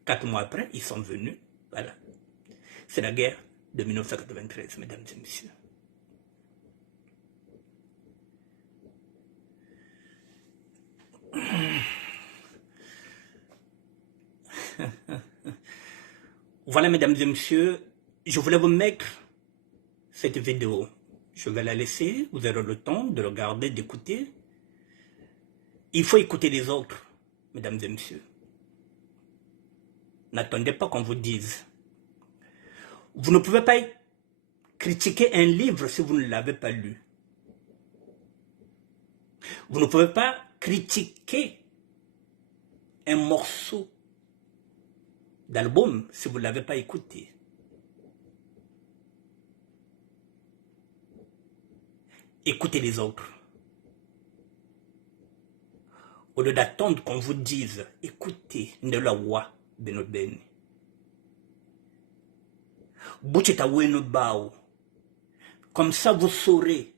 4 mois après, ils sont venus. Voilà. C'est la guerre de 1993, mesdames et messieurs. Voilà, mesdames et messieurs, je voulais vous mettre cette vidéo. Je vais la laisser, vous aurez le temps de regarder, d'écouter. Il faut écouter les autres, mesdames et messieurs. N'attendez pas qu'on vous dise. Vous ne pouvez pas critiquer un livre si vous ne l'avez pas lu. Vous ne pouvez pas critiquer un morceau d'album si vous ne l'avez pas écouté. Écoutez les autres. Au lieu d'attendre qu'on vous dise, écoutez, Ndelawa Benobeni. Boucheta Weno Bao. Comme ça, vous saurez.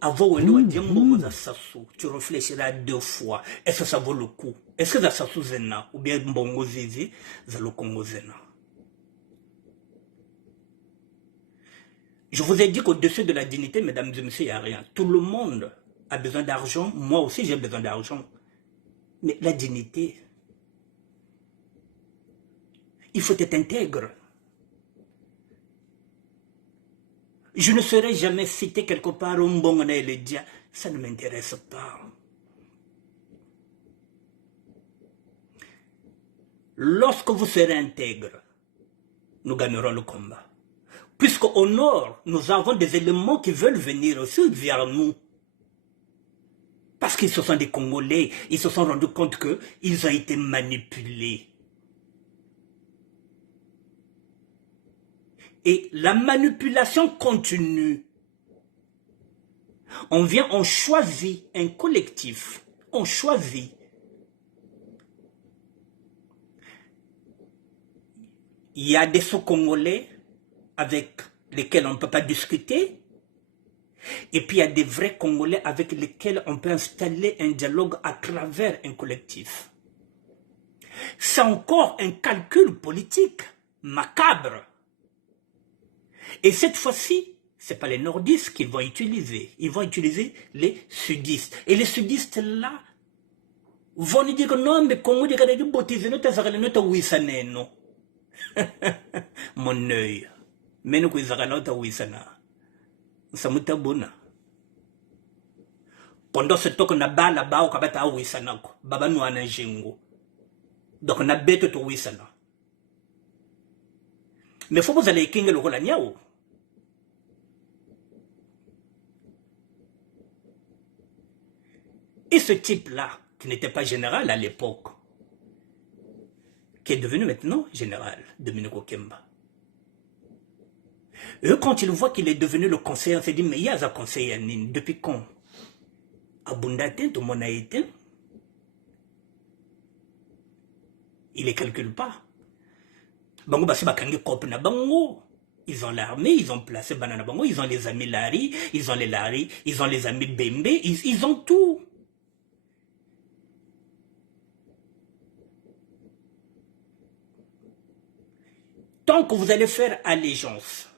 Avant Weno Diambo Sassou, tu réfléchiras 2 fois. Est-ce que ça vaut le coup? Est-ce que ça Sassou Zena ou bien Mbongo Zizi, ça le Congo Zena? Je vous ai dit qu'au-dessus de la dignité, mesdames et messieurs, il n'y a rien. Tout le monde a besoin d'argent. Moi aussi, j'ai besoin d'argent. Mais la dignité, il faut être intègre. Je ne serai jamais cité quelque part au Mbongone et le dia. Ça ne m'intéresse pas. Lorsque vous serez intègre, nous gagnerons le combat. Puisqu'au nord, nous avons des éléments qui veulent venir aussi vers nous. Parce qu'ils se sont des Congolais, ils se sont rendus compte qu'ils ont été manipulés. Et la manipulation continue. On vient, on choisit un collectif. On choisit. Il y a des sous-Congolais avec lesquels on ne peut pas discuter. Et puis il y a des vrais Congolais avec lesquels on peut installer un dialogue à travers un collectif. C'est encore un calcul politique macabre. Et cette fois-ci, ce n'est pas les nordistes qu'ils vont utiliser. Ils vont utiliser les sudistes. Et les sudistes là vont nous dire que non, mais Congo dit que nous baptiser notre wissaneno. Mon œil. Mais nous avons notre wissana. Samutabuna. Pendant ce temps que na ba la ba o kabata wisana ko. Baba nous ana jingo. Donc na bête to wisana. Mais faut vous aller kinga le rôle niao. Et ce type-là, qui n'était pas général à l'époque, qui est devenu maintenant général, Dominique Okemba. Eux, quand ils voient qu'il est devenu le conseiller, on s'est dit, mais il y a un conseiller, depuis quand? Abundate, tout le monde a été. Il ne les calcule pas. Bango basi bakangi kope na bango. Ils ont l'armée, ils ont placé Banana Bango, ils ont les amis Larry, ils ont les amis Bembe, ils ont tout. Tant que vous allez faire allégeance,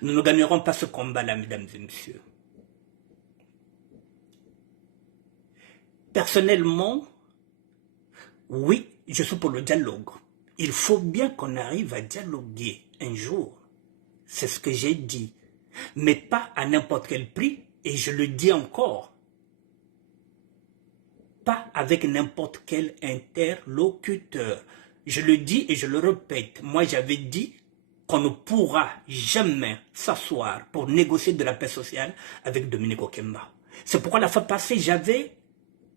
nous ne gagnerons pas ce combat-là, mesdames et messieurs. Personnellement, oui, je suis pour le dialogue. Il faut bien qu'on arrive à dialoguer un jour. C'est ce que j'ai dit. Mais pas à n'importe quel prix, et je le dis encore. Pas avec n'importe quel interlocuteur. Je le dis et je le répète. Moi, j'avais dit qu'on ne pourra jamais s'asseoir pour négocier de la paix sociale avec Dominique Okemba. C'est pourquoi la fois passée, j'avais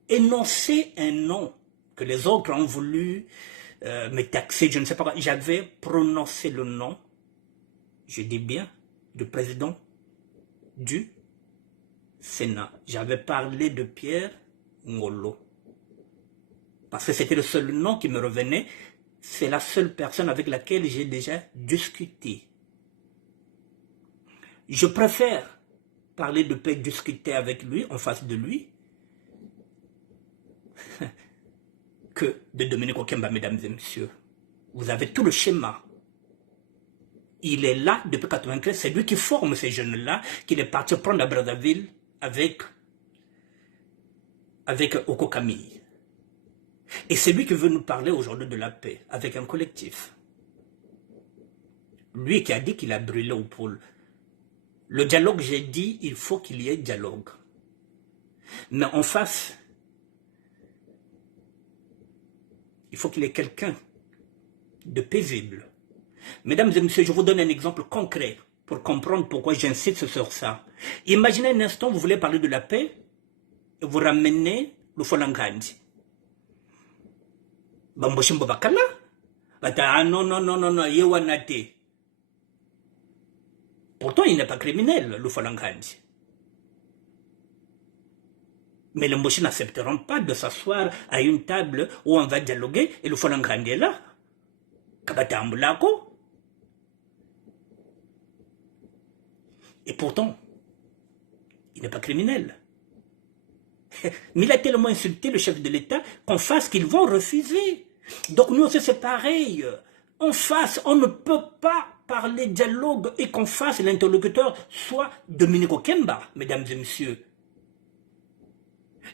énoncé un nom que les autres ont voulu me taxer, je ne sais pas quoi. J'avais prononcé le nom, je dis bien, du président du Sénat. J'avais parlé de Pierre Ngolo. Parce que c'était le seul nom qui me revenait. C'est la seule personne avec laquelle j'ai déjà discuté. Je préfère parler de paix, discuter avec lui, en face de lui, que de Dominique Okemba, mesdames et messieurs. Vous avez tout le schéma. Il est là depuis 1993, c'est lui qui forme ces jeunes-là, qu'il est parti prendre à Brazzaville avec Oko Camille. Et c'est lui qui veut nous parler aujourd'hui de la paix, avec un collectif. Lui qui a dit qu'il a brûlé au pôle. Le dialogue, j'ai dit, il faut qu'il y ait dialogue. Mais en face, il faut qu'il y ait quelqu'un de paisible. Mesdames et messieurs, je vous donne un exemple concret pour comprendre pourquoi j'insiste sur ça. Imaginez un instant, vous voulez parler de la paix et vous ramenez le Folangandi. Bamboshimbo bakala? Ah non, yewanate. Pourtant, il n'est pas criminel, le Folangandi. Mais les Mboshi n'accepteront pas de s'asseoir à une table où on va dialoguer et le Folangandi est là. Kabatambulako. Et pourtant, il n'est pas criminel. Mais il a tellement insulté le chef de l'État qu'en face qu'ils vont refuser. Donc nous aussi c'est pareil. en face, on ne peut pas parler dialogue et qu'en face, l'interlocuteur soit Dominique Okemba, mesdames et messieurs.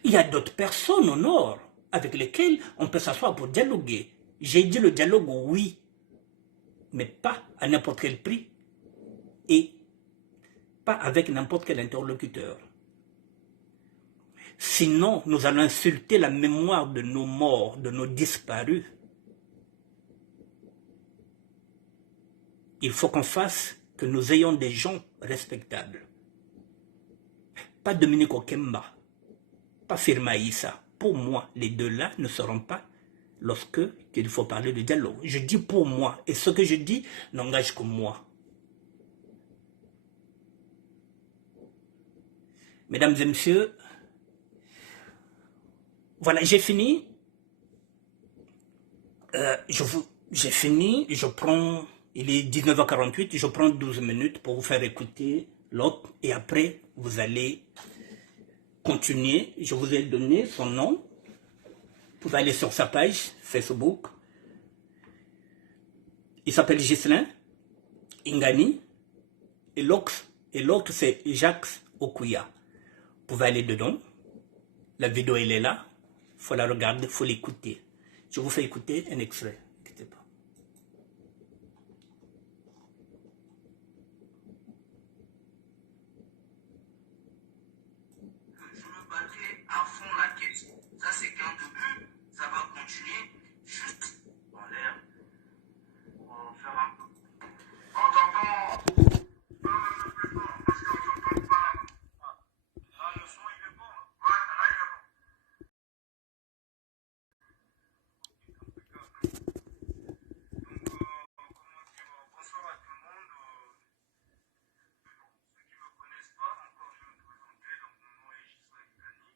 Il y a d'autres personnes au nord avec lesquelles on peut s'asseoir pour dialoguer. J'ai dit le dialogue, oui, mais pas à n'importe quel prix et pas avec n'importe quel interlocuteur. Sinon, nous allons insulter la mémoire de nos morts, de nos disparus. Il faut qu'on fasse que nous ayons des gens respectables. Pas Dominique Okemba, pas Firma Issa. Pour moi, les deux-là ne seront pas lorsque il faut parler de dialogue. Je dis pour moi, et ce que je dis n'engage que moi. Mesdames et messieurs, voilà, j'ai fini. J'ai fini, je prends, il est 19h48, je prends 12 minutes pour vous faire écouter l'autre et après vous allez continuer. Je vous ai donné son nom. Vous pouvez aller sur sa page Facebook. Il s'appelle Ghislain Ingani et l'autre c'est Jacques Okuya. Vous pouvez aller dedans. La vidéo elle est là. Il faut la regarder, il faut l'écouter. Je vous fais écouter un extrait. N'inquiétez pas. Je me battrai à fond la caisse. Ça, c'est qu'un début. Ça va continuer juste dans l'air. Pour faire un peu. On t'entend pas un peu plus fort parce qu'on t'entend pas. Là, le son, il est bon. Ouais, là, il est bon. Comment dire, bonsoir à tout le monde. Ceux qui ne me connaissent pas, encore je vais me présenter. Donc, mon nom est Ghislain Ingani.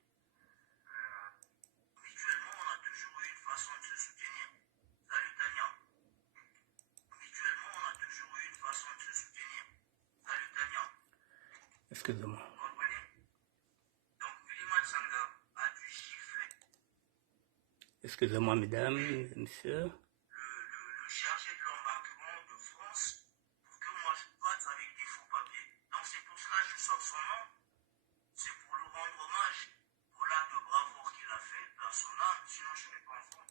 Mutuellement, on a toujours eu une façon de se soutenir. Salut Tania. Mutuellement, on a toujours eu une façon de se soutenir. Salut Tania. Excusez-moi. Vous comprenez? Donc, Vilima Tsanga a dû gifler Excusez-moi, mesdames et messieurs. le chargé de l'embarquement de France pour que moi je batte avec des faux papiers. Donc, c'est pour cela que je sors son nom. C'est pour lui rendre hommage pour l'acte de bravoure qu'il a fait, par son âme. Sinon, je ne vais pas en fond.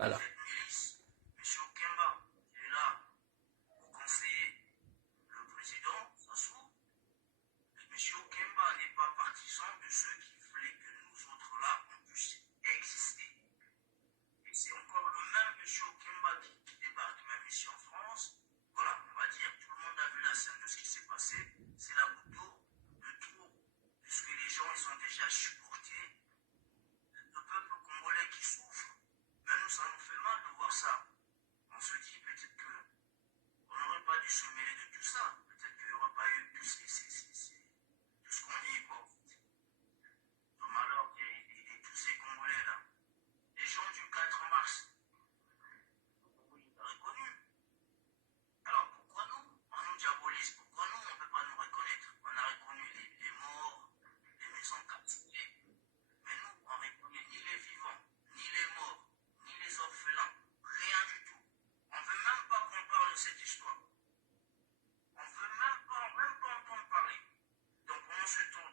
Voilà. Cette milice, M. Okemba, il est là pour conseiller le président Sassou. M. Okemba n'est pas partisan de ceux qui voulaient que nous autres là, on puisse exister. Et c'est encore le même M. Okemba qui débarque même ici en France. Voilà, on va dire, tout le monde a vu la scène de ce qui s'est passé. C'est la goutte d'eau de trop, puisque les gens, ils ont déjà supporté le peuple congolais qui souffre. Mais nous, ça nous fait mal de voir ça. On se dit peut-être qu'on n'aurait pas dû se mêler de tout ça. Peut-être qu'il n'y aurait pas eu tout ce qu'on dit, quoi. Le malheur de tous ces Congolais-là. Les gens du 4 mars, oui, reconnus. Alors pourquoi nous? On nous diabolise. Pourquoi nous, on ne peut pas nous reconnaître? On a reconnu les morts, les maisons captivées. Mais nous, on ne reconnaît ni les vivants, ni les morts, ni les orphelins. Rien du tout. On ne veut même pas qu'on parle de cette histoire. On ne veut même pas entendre parler. Donc pendant ce temps,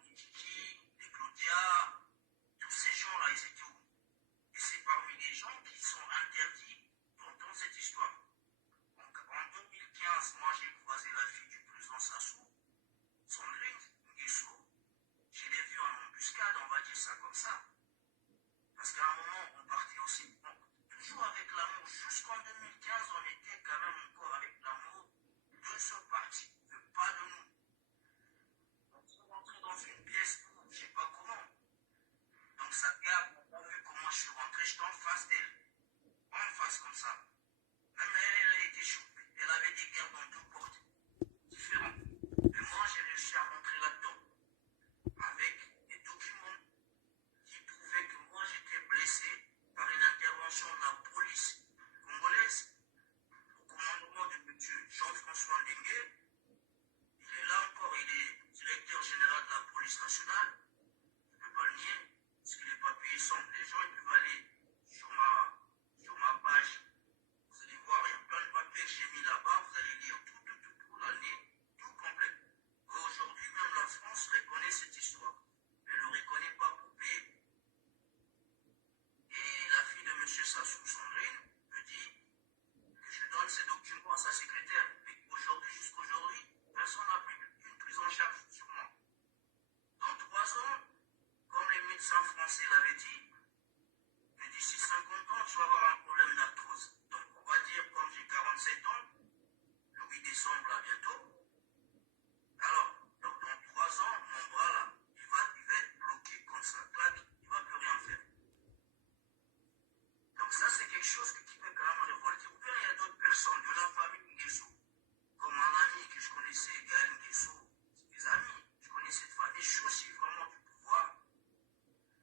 Miguel Nguesso, c'est des amis. Je connais cette famille, je suis aussi vraiment du pouvoir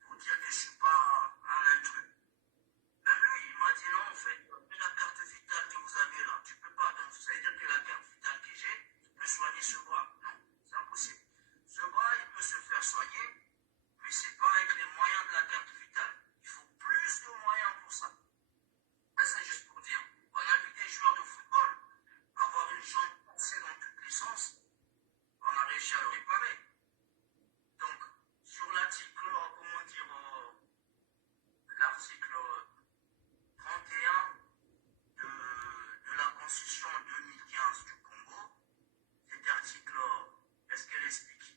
pour dire que je ne suis pas un intrus. Même lui, il m'a dit non, en fait, la carte vitale que vous avez là, tu peux pas. Donc, ça veut dire que la carte vitale que j'ai, je peux soigner ce bras. Non, c'est impossible. Ce bras, il peut se faire soigner, mais c'est pas avec les moyens de la carte vitale. Il faut plus de moyens pour ça. C'est juste pour dire, on a vu des joueurs de football avoir une jambe cassée dans toutes les sens, on a réussi à le réparer. Donc, sur l'article, comment dire, l'article 31 de la Constitution 2015 du Congo, cet article, est-ce qu'elle explique?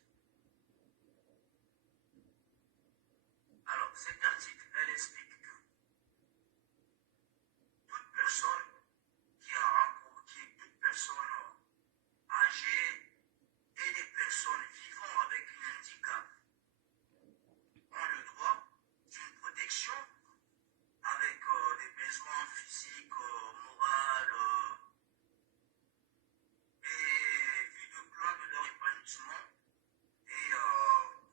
Alors, cet article, elle explique que toute personne toute personne âgée et des personnes vivant avec un handicap ont le droit d'une protection avec des besoins physiques, moraux et vu de plan de leur épanouissement et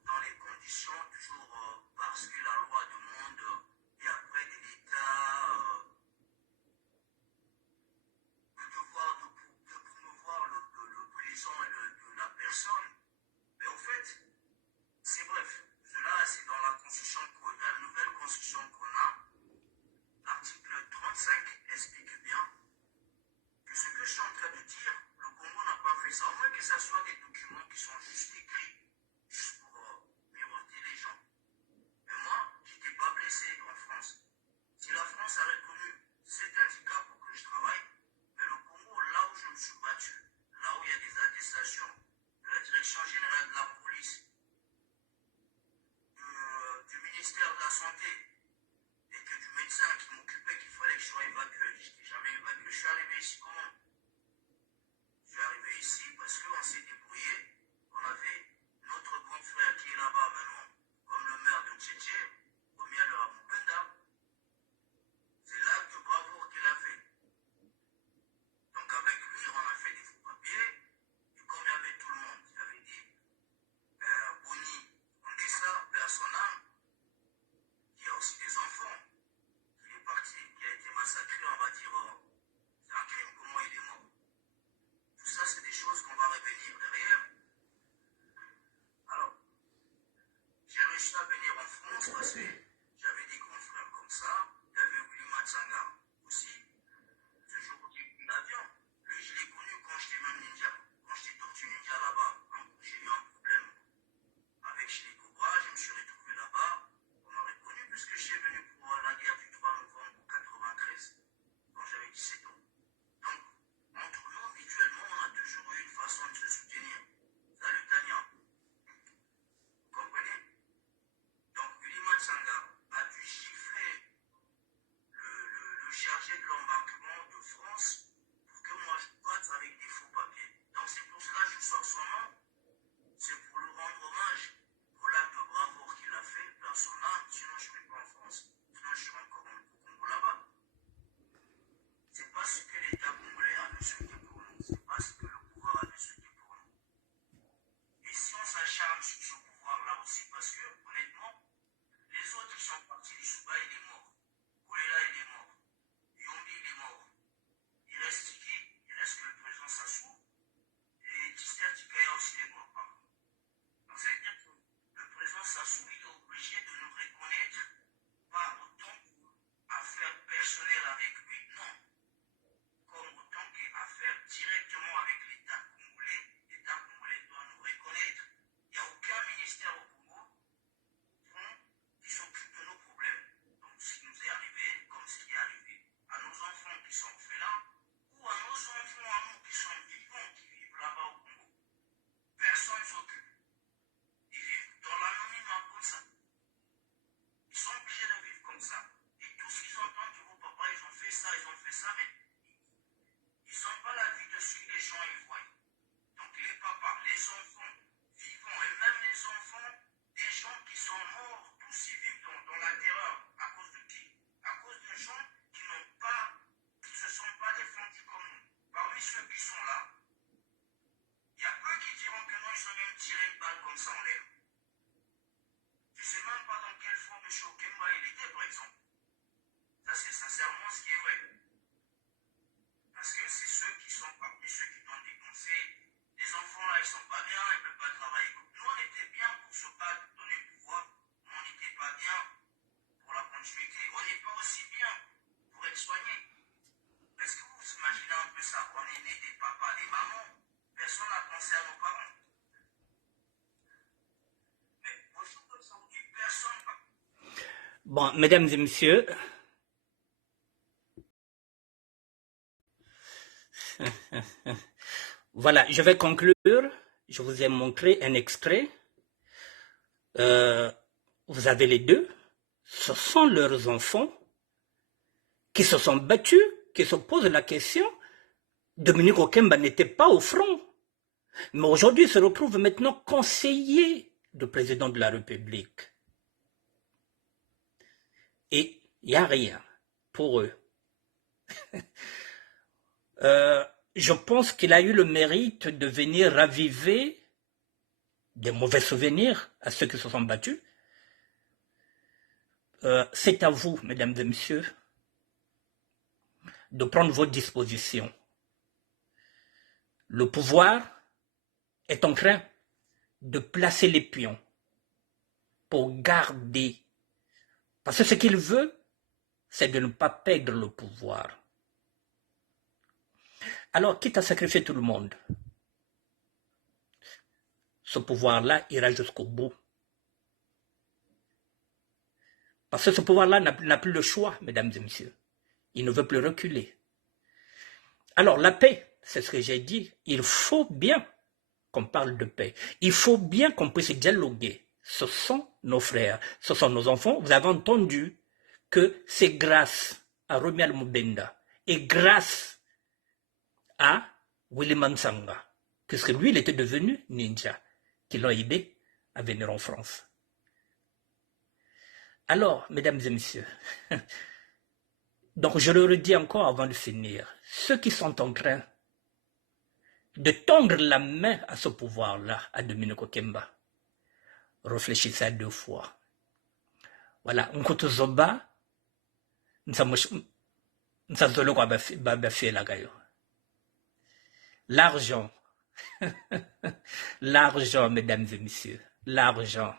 dans les conditions toujours parce que la loi demande et après de l'État de promouvoir le présent et de la personne. Mais au fait, c'est bref. Cela, c'est dans la constitution, la nouvelle constitution qu'on a. L'article 35 explique bien que ce que je suis en train de dire, le Congo n'a pas fait ça. Au moins que ce soit des documents qui sont juste écrits, juste pour miroiter les gens. Mais moi, je n'étais pas blessé en France. Si la France a reconnu cet handicap pour que je travaille, mais le Congo, là où je me suis battu, là où il y a des attestations de la Direction générale de la police, du ministère de la Santé, et que du médecin qui m'occupait qu'il fallait que je sois évacué, je n'étais jamais évacué, je suis arrivé ici comment? Je suis arrivé ici parce qu'on s'est débrouillé, on avait notre grand frère qui est là-bas maintenant, comme le maire de Tchétché, Omiel Mubenda. C'est l'acte de bravoure qu'il a fait. Donc avec lui, on a fait des faux papiers. Et comme il y avait tout le monde, il y avait des Boni, Ondessa, père son âme, il y a aussi des enfants. Il est parti, qui a été massacré, on va dire, c'est un crime, comment il est mort. Tout ça, c'est des choses qu'on va revenir derrière. Alors, j'ai réussi à venir en France parce que j'avais des grands frères comme ça. Il y avait Willy Matsanga aussi. Ce jour où j'ai pris l'avion, lui, je l'ai connu quand j'étais même ninja. Quand j'étais tortue ninja là-bas, j'ai eu un problème avec chez les Cobras. Je me suis retrouvé là-bas. On m'a reconnu puisque je suis venu pour la guerre du 3 novembre 1993, quand j'avais 17 ans. Donc, entre nous, mutuellement, on a toujours eu une façon de se soutenir. Salut Tania. Vous comprenez? Donc, Willy Matsanga a dû chiffrer le chargé de l'embarquement de France pour que moi je batte avec des faux papiers. Donc c'est pour cela que je sors son nom. C'est pour lui rendre hommage pour l'acte de bravoure qu'il a fait dans son âme. Sinon je ne serais pas en France. Sinon je serais encore au Congo là-bas. C'est pas ce que l'État congolais avait souhaité pour nous. C'est pas ce que le pouvoir avait souhaité pour nous. Et si on s'acharne sur ce pouvoir-là aussi, parce que honnêtement, les autres qui sont partis, Lissouba il est mort. Koulela il est mort. Yombi il est mort. Il reste qui? Il reste que le président Sassou. Et Tister Tikaya aussi est mort, par contre. Donc ça veut dire que le président Sassou il est obligé de nous reconnaître pas autant qu'affaire personnelle avec lui, non. Comme autant qu'affaire directement avec l'État congolais. L'État congolais doit nous reconnaître. Il n'y a aucun ministère au Congo qui s'occupe de nos problèmes. Donc, ce qui nous est arrivé, comme ce qui est arrivé à nos enfants qui sont orphelins, ou à nos enfants à nous qui sont vivants, qui vivent là-bas au Congo. Personne ne s'occupe. Ils vivent dans l'anonymat comme ça. Ils sont obligés de vivre comme ça. Et tout ce qu'ils entendent de vos papas, ils ont fait ça, mais ils n'ont pas la vie de ce que les gens y voient. Donc les papas, les enfants vivants, et même les enfants des gens qui sont morts, tous ils vivent dans la terreur. À cause de qui? À cause de gens qui ne se sont pas défendus comme nous. Parmi ceux qui sont là, il y a peu même tiré une balle comme ça en l'air. Je ne sais même pas dans quelle forme M. Okemba il était, par exemple. Ça, c'est sincèrement ce qui est vrai. Parce que c'est ceux qui sont parmi ceux qui donnent des conseils. Les enfants là, ils sont pas bien, ils ne peuvent pas travailler. Nous, on était bien pour se battre, donner le pouvoir, mais on n'était pas bien pour la continuité. On n'est pas aussi bien pour être soigné. Est-ce que vous imaginez un peu ça? On est né des papas, des mamans. Personne n'a pensé à nos parents. Mais aujourd'hui, personne n'a. Bon, mesdames et messieurs, voilà, je vais conclure. Je vous ai montré un extrait. Vous avez les deux. Ce sont leurs enfants qui se sont battus, qui se posent la question. Dominique Okemba n'était pas au front. Mais aujourd'hui, il se retrouve maintenant conseiller du président de la République. Et il n'y a rien pour eux. Je pense qu'il a eu le mérite de venir raviver des mauvais souvenirs à ceux qui se sont battus. C'est à vous, mesdames et messieurs, de prendre vos dispositions. Le pouvoir est en train de placer les pions pour garder. Parce que ce qu'il veut, c'est de ne pas perdre le pouvoir. Alors, quitte à sacrifier tout le monde, ce pouvoir-là ira jusqu'au bout. Parce que ce pouvoir-là n'a plus le choix, mesdames et messieurs. Il ne veut plus reculer. Alors, la paix, c'est ce que j'ai dit. Il faut bien qu'on parle de paix. Il faut bien qu'on puisse dialoguer. Ce sont nos frères, ce sont nos enfants. Vous avez entendu que c'est grâce à Romuald Mubenda et grâce à Willy Mansanga, puisque lui, il était devenu ninja, qui l'ont aidé à venir en France. Alors, mesdames et messieurs, donc je le redis encore avant de finir, ceux qui sont en train de tendre la main à ce pouvoir-là, à Dominique Okemba, réfléchissez à deux fois. Voilà, Nkoto Zoba, l'argent, l'argent, mesdames et messieurs, l'argent.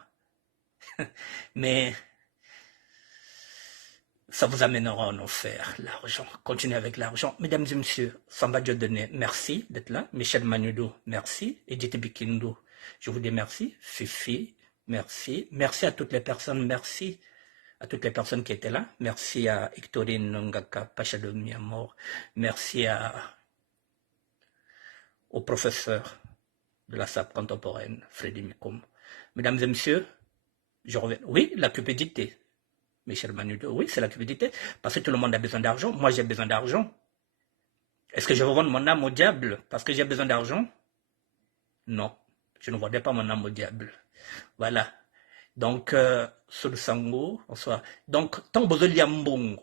Mais ça vous amènera en enfer, l'argent. Continuez avec l'argent. Mesdames et messieurs, Samba Diodone, merci d'être là. Michel Magnudo, merci. Edith Bikindo, je vous dis merci. Fifi, merci. Merci à toutes les personnes, merci à toutes les personnes qui étaient là. Merci à Hectorine Ngaka Pachado Miamor. Merci au professeur de la SAP contemporaine, Freddy Mikom. Mesdames et messieurs, je reviens. Oui, la cupidité. Michel Manudo, oui, c'est la cupidité. Parce que tout le monde a besoin d'argent. Moi, j'ai besoin d'argent. Est-ce que je vais vendre mon âme au diable parce que j'ai besoin d'argent? Non, je ne vendrai pas mon âme au diable. Voilà. Donc, sur le sango, bonsoir. Donc, tant que vous avez un bon,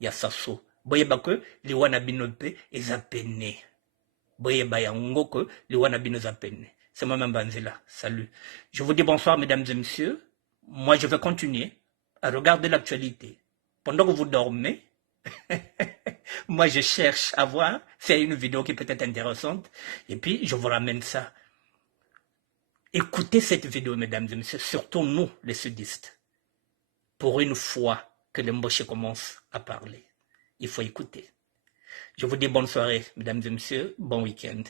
il y a sasso. Boye bako, li wana binope, et zapene. Boye bayango que, li wana bino zapene. C'est moi-même Banzila. Salut. Je vous dis bonsoir, mesdames et messieurs. Moi, je vais continuer à regarder l'actualité. Pendant que vous dormez, moi, je cherche à voir s'il y a une vidéo qui peut être intéressante. Et puis, je vous ramène ça. Écoutez cette vidéo, mesdames et messieurs, surtout nous, les sudistes. Pour une fois que les Mboché commencent à parler, il faut écouter. Je vous dis bonne soirée, mesdames et messieurs, bon week-end.